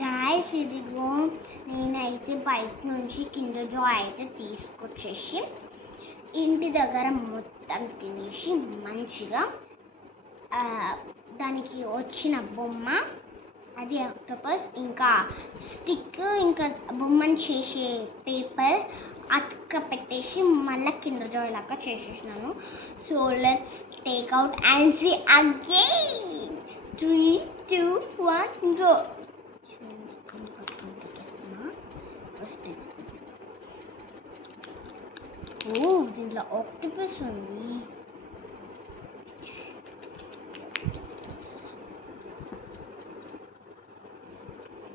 Guys ఇదిగో నేనైతే బయట నుంచి కిండర్ జాయ్ అయితే తీసుకొచ్చేసి ఇంటి దగ్గర మొత్తం తినేసి మంచిగా దానికి వచ్చిన బొమ్మ అది ఆక్టోపస్ ఇంకా స్టిక్ ఇంకా బొమ్మను చేసే పేపర్ అతక పెట్టేసి మళ్ళీ కిండర్ జాయ్ లాగా చేసేసినాను. So let's take out and see again. 3, 2, 1 go. First దీంట్లో ఆక్టోపస్ ఉంది.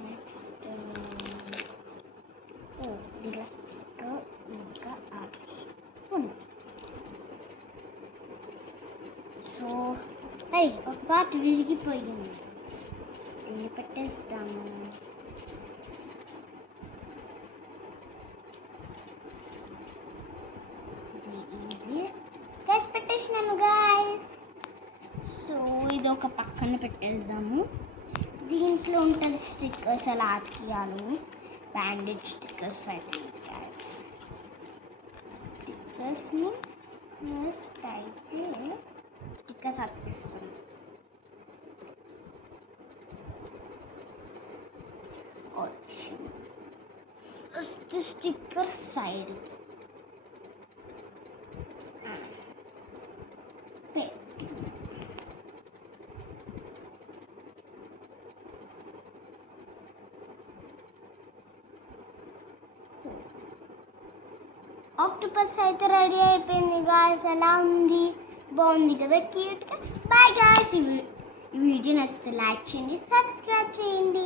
నెక్స్ట్ దీంట్లో స్టిక్ ఇంకా అది ఉంది. సో అది ఒక పార్ట్ విరిగిపోయింది, దీన్ని పెట్టేస్తాము. పెట్టేసినాను గాయస్. సో ఇది ఒక పక్కన పెట్టేద్దాము. దీంట్లో ఉంటుంది స్టిక్కర్స్ అలా అతికియాలి, బ్యాండేజ్ స్టిక్కర్స్ అయితే గాయస్. స్టిక్కర్స్ని ఫస్ట్ అయితే స్టిక్కర్స్ అతికిస్తున్నాం. ఫస్ట్ స్టిక్కర్ సైడ్కి ఆక్టోపస్ అయితే రెడీ అయిపోయింది గాయస్. ఎలా ఉంది? బాగుంది కదా, క్యూట్గా. Bye guys. ఈ వీడియో నచ్చితే లైక్ చేయండి, సబ్స్క్రైబ్ చేయండి.